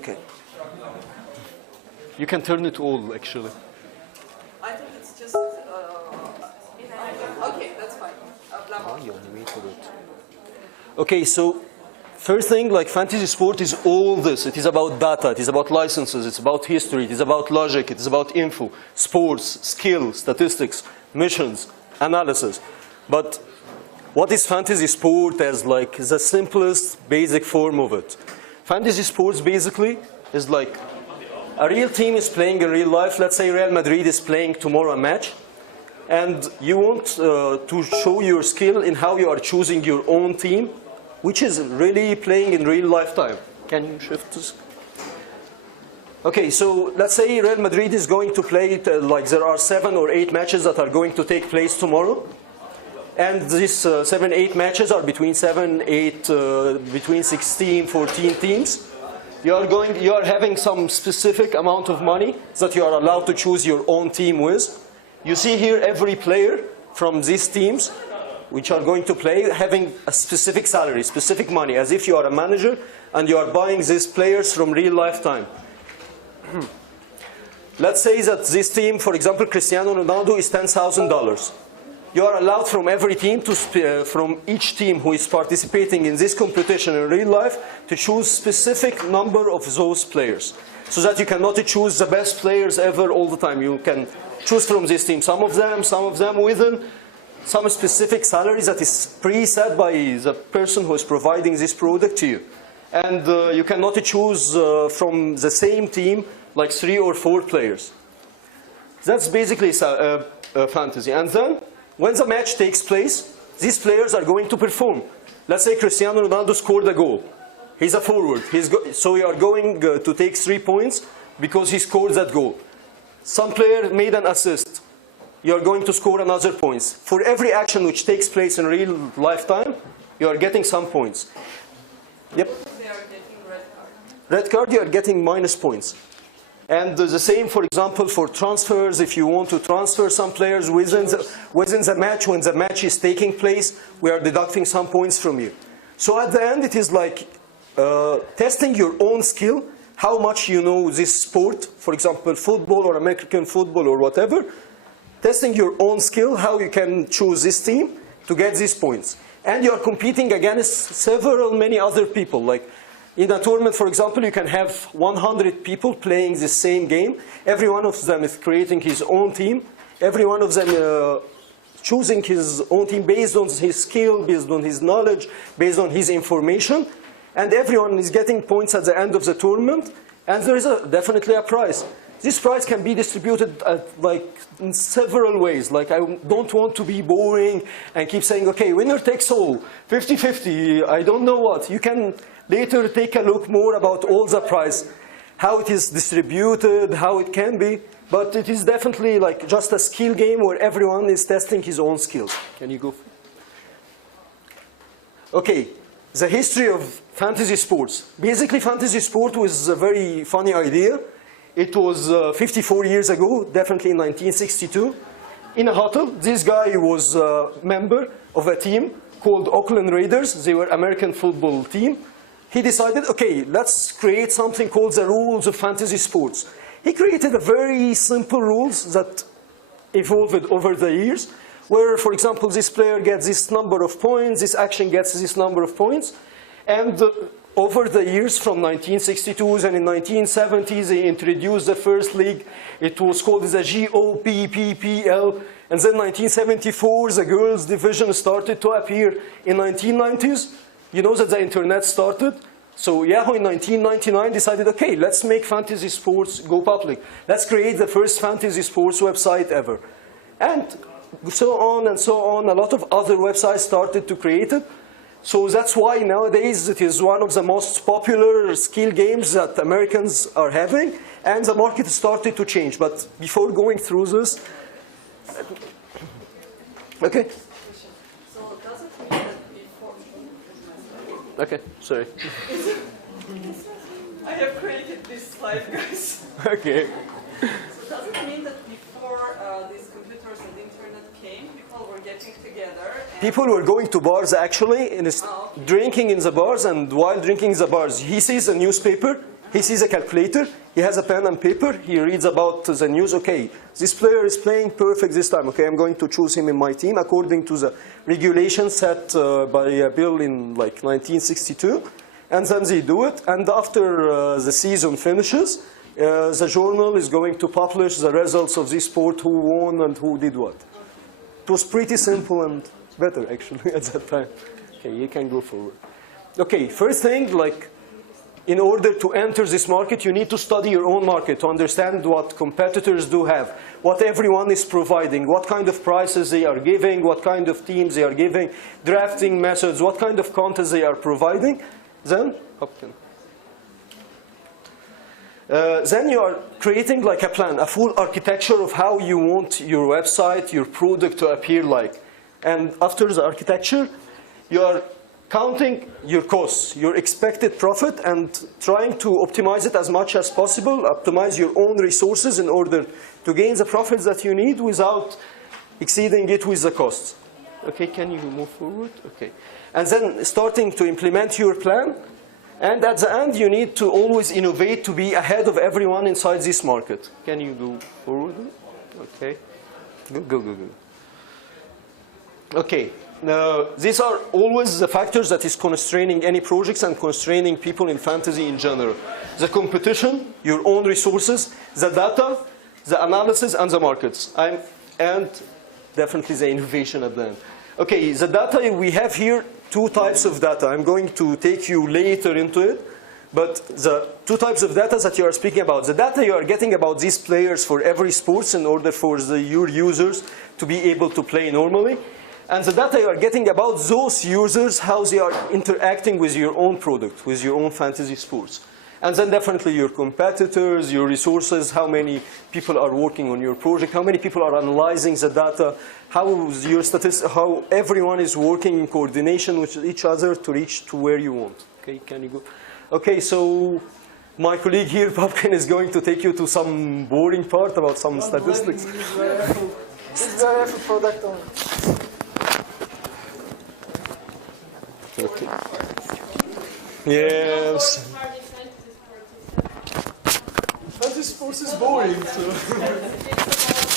Okay. You can turn it all, actually. I think it's just, okay, that's fine. Okay, so first thing, like fantasy sport is all this. It is about data, it is about licenses, it's about history, it is about logic, it is about info, sports, skill, statistics, missions, analysis. But what is fantasy sport as like the simplest basic form of it? Fantasy sports basically is like a real team is playing in real life. Let's say Real Madrid is playing tomorrow a match, and you want to show your skill in how you are choosing your own team, which is really playing in real lifetime. Can you shift this? Okay, so let's say Real Madrid is going to play, like there are 7 or 8 matches that are going to take place tomorrow. And these 7, 8 matches are between 7, 8, between 16, 14 teams. You are having some specific amount of money that you are allowed to choose your own team with. You see here every player from these teams, which are going to play, having a specific salary, specific money, as if you are a manager and you are buying these players from real lifetime. Let's say that this team, for example, Cristiano Ronaldo is $10,000. You are allowed from every team, from each team who is participating in this competition in real life, to choose specific number of those players. So that you cannot choose the best players ever all the time. You can choose from this team, some of them within some specific salary that is preset by the person who is providing this product to you. And you cannot choose from the same team like 3 or 4 players. That's basically fantasy. And then, when the match takes place, these players are going to perform. Let's say Cristiano Ronaldo scored a goal. He's a forward. So you are going to take 3 points because he scored that goal. Some player made an assist. You are going to score another points. For every action which takes place in real lifetime, you are getting some points. Yep. They are getting red card. Red card, you are getting minus points. And the same, for example, for transfers. If you want to transfer some players within the match, when the match is taking place, we are deducting some points from you. So at the end, it is like testing your own skill, how much you know this sport, for example, football or American football or whatever. Testing your own skill, how you can choose this team to get these points. And you are competing against many other people. Like in a tournament, for example, you can have 100 people playing the same game. Every one of them is creating his own team. Every one of them choosing his own team based on his skill, based on his knowledge, based on his information. And everyone is getting points at the end of the tournament. And there is definitely a prize. This prize can be distributed in several ways. Like, I don't want to be boring and keep saying, okay, winner takes all, 50-50, I don't know what. You can later take a look more about all the prize, how it is distributed, how it can be. But it is definitely like just a skill game where everyone is testing his own skills. Can you go? Okay, the history of fantasy sports. Basically, fantasy sport was a very funny idea. It was 54 years ago, definitely in 1962. In a hotel, this guy was a member of a team called Oakland Raiders. They were an American football team. He decided, okay, let's create something called the rules of fantasy sports. He created a very simple rules that evolved over the years, where, for example, this player gets this number of points, this action gets this number of points, and over the years, from 1962s and in 1970s, they introduced the first league. It was called the GOPPPL. And then 1974, the girls' division started to appear. In 1990s, you know that the internet started. So Yahoo in 1999 decided, okay, let's make fantasy sports go public. Let's create the first fantasy sports website ever. And so on and so on. A lot of other websites started to create it. So that's why nowadays it is one of the most popular skill games that Americans are having, and the market started to change. But before going through this, okay. So does it mean that before... Okay, sorry. I have created this slide, guys. Okay. So does it mean that before these computers and the internet came, people were getting together? People were going to bars actually, and drinking in the bars, and while drinking in the bars, he sees a newspaper, He sees a calculator, he has a pen and paper, he reads about the news, okay, this player is playing perfect this time, okay, I'm going to choose him in my team according to the regulations set by a bill in like 1962, and then they do it, and after the season finishes, the journal is going to publish the results of this sport, who won and who did what. It was pretty simple and better actually at that time. Okay, you can go forward. Okay, first thing, like, in order to enter this market, you need to study your own market to understand what competitors do have, what everyone is providing, what kind of prices they are giving, what kind of teams they are giving, drafting methods, what kind of content they are providing. Then you are creating like a plan, a full architecture of how you want your website, your product to appear like. And after the architecture, you are counting your costs, your expected profit, and trying to optimize it as much as possible, optimize your own resources in order to gain the profits that you need without exceeding it with the costs. Okay, can you move forward? Okay. And then starting to implement your plan, and at the end you need to always innovate to be ahead of everyone inside this market. Can you go forward? Okay. Go. Okay. Now, these are always the factors that is constraining any projects and constraining people in fantasy in general. The competition, your own resources, the data, the analysis, and the markets. And definitely the innovation at the end. Okay, the data, we have here two types of data. I'm going to take you later into it. But the two types of data that you are speaking about, the data you are getting about these players for every sports in order for your users to be able to play normally. And the data you are getting about those users, how they are interacting with your own product, with your own fantasy sports. And then definitely your competitors, your resources, how many people are working on your project, how many people are analyzing the data, how your statistics, how everyone is working in coordination with each other to reach to where you want. Okay, can you go? Okay, so my colleague here, Bhabken, is going to take you to some boring part about some statistics. It's very helpful product only. Okay. Yes. Fantasy sports is boring, so.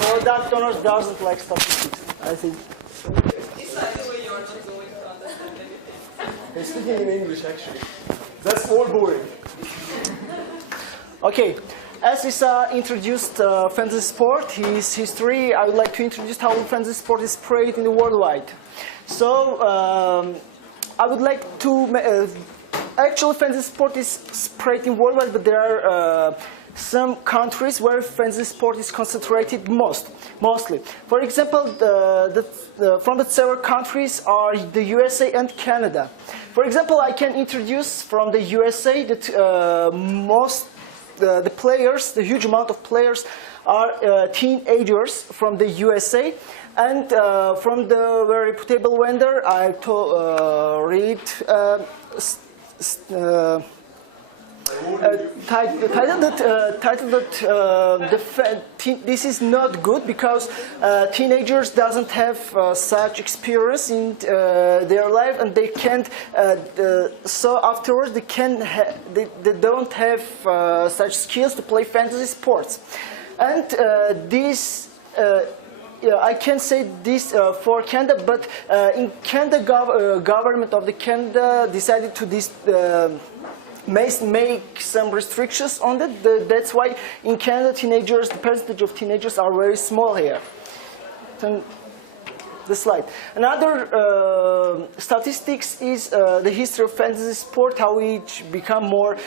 Product owners doesn't like statistics, I think. It's like the way you're not going to understand anything. I'm speaking in English, actually. That's more boring. Okay, as Essa introduced fantasy sport, his history, I would like to introduce how fantasy sport is spread in the worldwide. So, I would like to, actually fantasy sport is spread in worldwide, but there are some countries where fantasy sport is concentrated mostly. For example, from the several countries are the USA and Canada. For example, I can introduce from the USA that the players, the huge amount of players are teenagers from the USA. And from the very reputable vendor, I read title that this is not good because teenagers doesn't have such experience in their life, and they can't. So afterwards, they don't have such skills to play fantasy sports, and this. Yeah, I can say this for Canada, but in Canada, government of the Canada decided to make some restrictions on it. That's why in Canada, the percentage of teenagers are very small here. The slide. Another statistics is the history of fantasy sport, how it become more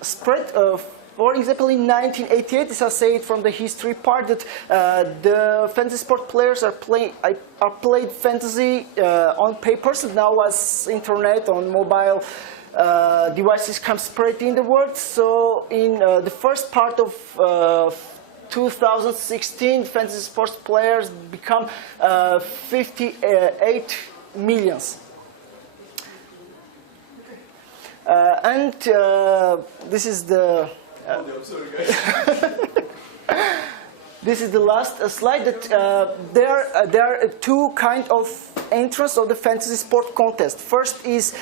spread. For example, in 1988, this I say it from the history part, that the fantasy sport players are played fantasy on papers, and now as internet on mobile devices come spread in the world. So in the first part of 2016, fantasy sports players become 58 millions. And this is the this is the last slide. That there are two kinds of entrance of the fantasy sport contest. First is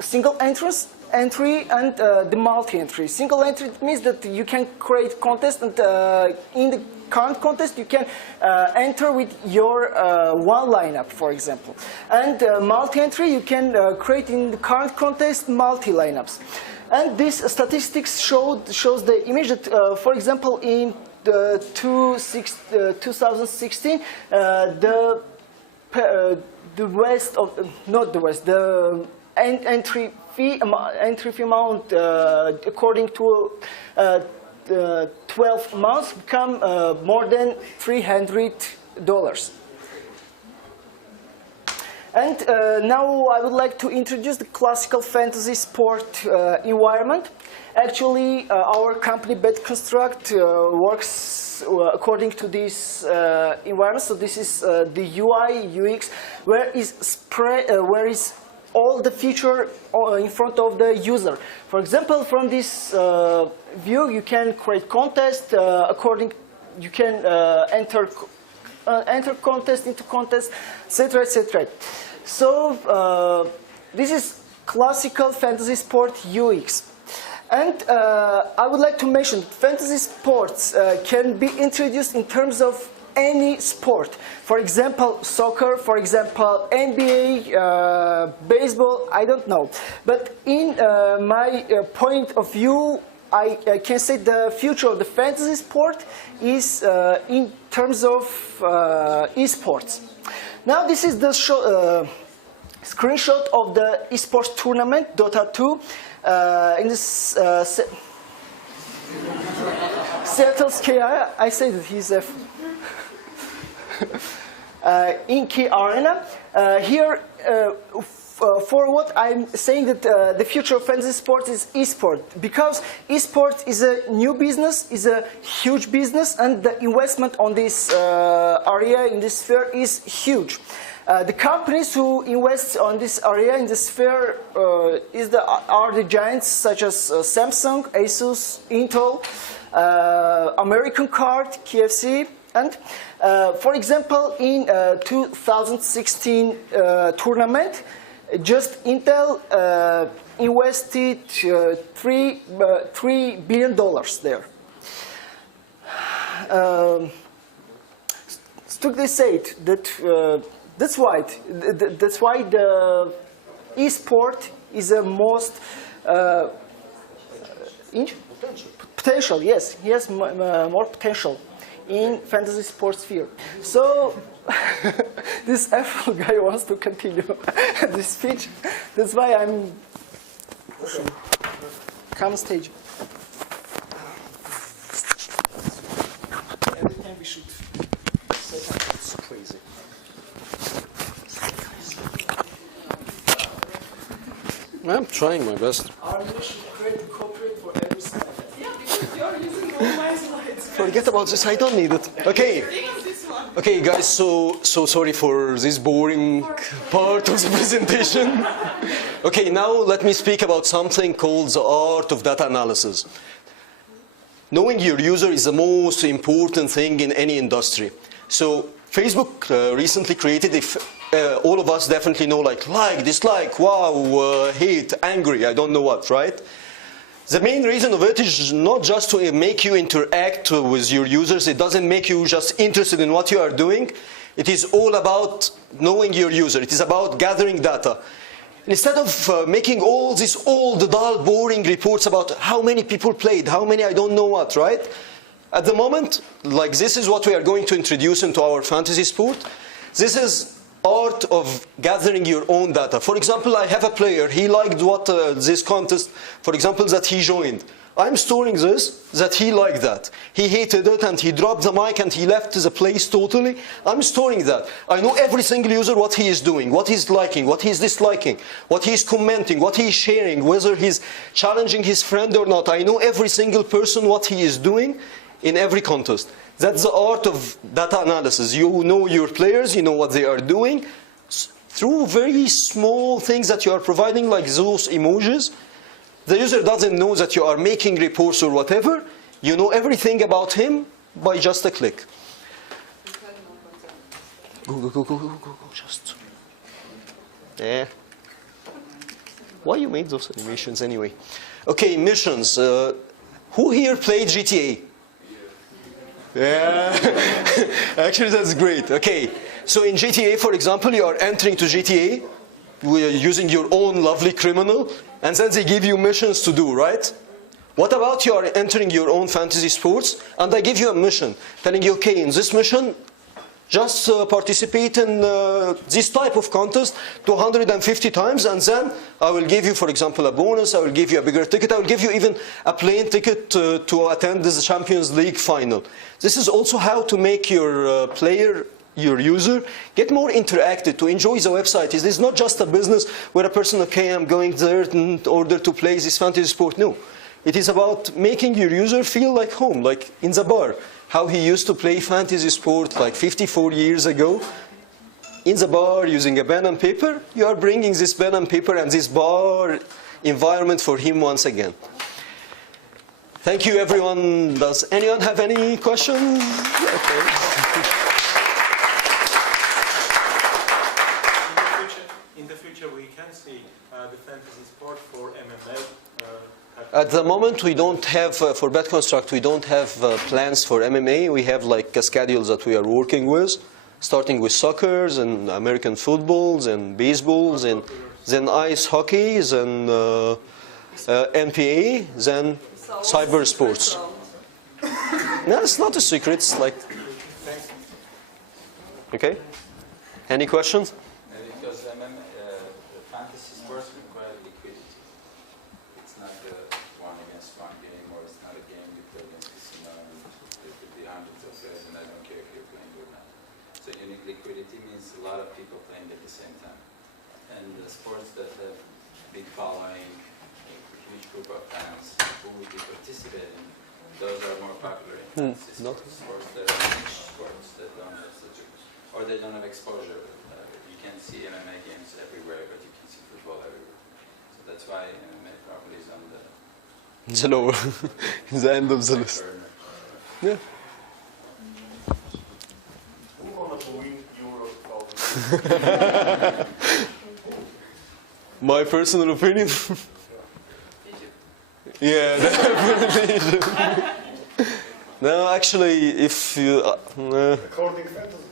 single entrance, entry and the multi-entry. Single entry means that you can create contest, and in the current contest you can enter with your one lineup, for example. And multi-entry you can create in the current contest multi-lineups. And this statistics shows the image that, for example, in 2016, the West of not the West, the entry fee amount according to 12 months become more than $300. And now I would like to introduce the classical fantasy sport environment. Actually, our company BetConstruct works according to this environment. So this is the UI UX, where is all the feature in front of the user. For example, from this view, you can create contest you can enter contest into contest, etc., etc. So this is classical fantasy sport UX. And I would like to mention that fantasy sports can be introduced in terms of any sport. For example, soccer, for example, NBA, baseball, I don't know. But in my point of view, I can say the future of the fantasy sport is in terms of esports. Now this is the screenshot of the esports tournament, Dota 2. In this Seattle Sky, I say that he's a in Key Arena. Here, for what I'm saying that the future of fantasy sports is esport, because esport is a new business, is a huge business, and the investment on this area, in this sphere, is huge. The companies who invest on this area, in this sphere, are the giants such as Samsung, Asus, Intel, American Card, KFC, and for example, in 2016 tournament, just Intel invested $3 billion there. Strictly said that that's why the e-sport is the most potential. Yes, he has more potential in fantasy sports sphere. So this Apple guy wants to continue this speech. That's why I'm come on stage. Every time we should say something. It's crazy. I'm trying my best. Are you should create a copyright for every slide? Yeah, because you're using all my slides. Forget about this, I don't need it. Okay. Okay, guys, so sorry for this boring part of the presentation. Okay, now let me speak about something called the art of data analysis. Knowing your user is the most important thing in any industry. So Facebook recently created, all of us definitely know, like, dislike, wow, hate, angry, I don't know what, right? The main reason of it is not just to make you interact with your users. It doesn't make you just interested in what you are doing. It is all about knowing your user. It is about gathering data. Instead of making all these old, dull, boring reports about how many people played, how many I don't know what, right? At the moment, like, this is what we are going to introduce into our fantasy sport. This is art of gathering your own data. For example, I have a player, he liked what this contest, for example, that he joined. I'm storing this, that he liked that. He hated it and he dropped the mic and he left the place totally. I'm storing that. I know every single user what he is doing, what he's liking, what he's disliking, what he's commenting, what he's sharing, whether he's challenging his friend or not. I know every single person what he is doing in every contest. That's the art of data analysis. You know your players, you know what they are doing. Through very small things that you are providing, like those emojis, the user doesn't know that you are making reports or whatever. You know everything about him by just a click. Go, just. Yeah. Why you made those animations anyway? Okay, missions. Who here played GTA? Yeah, actually that's great. Okay, so in GTA, for example, you are entering to GTA, you are using your own lovely criminal, and then they give you missions to do, right? What about you are entering your own fantasy sports, and I give you a mission, telling you, okay, in this mission, just participate in this type of contest 250 times, and then I will give you, for example, a bonus, I will give you a bigger ticket, I will give you even a plane ticket to attend this Champions League final. This is also how to make your player, your user, get more interactive, to enjoy the website. It is not just a business where a person, okay, I'm going there in order to play this fantasy sport. No, it is about making your user feel like home, like in the bar. How he used to play fantasy sport like 54 years ago. In the bar, using a pen and paper, you are bringing this pen and paper and this bar environment for him once again. Thank you, everyone. Does anyone have any questions? Okay. In the future, we can see the fantasy sport for MMA. At the moment, we don't have, for Bet Construct, we don't have plans for MMA. We have like schedules that we are working with, starting with soccers and American footballs and baseballs and then ice hockeys and NPA, then cyber sports. No, it's not a secret. It's like, okay. Any questions? Because fantasy sports require liquidity. It's not a one-against-one game, or it's not a game you play against casino and there could be hundreds of players and I don't care if you're playing or not. So unique liquidity means a lot of people playing at the same time. And the sports that have big following, a huge group of fans who will be participating, those are more popular in fantasy sports. Sports that are niche sports that don't have such a, or they don't have exposure. You can see MMA games everywhere, but you can see football everywhere. So that's why MMA probably is on The lower, the end of the list. Yeah. Who won to win Euro 2000? My personal opinion. Yeah, definitely Egypt. No, actually, if you. According to fantasy.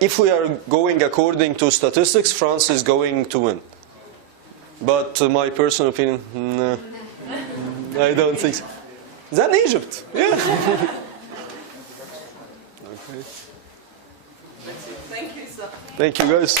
If we are going according to statistics, France is going to win. But my personal opinion, no, I don't think so. Then Egypt, yeah. Thank you, sir. Thank you, guys.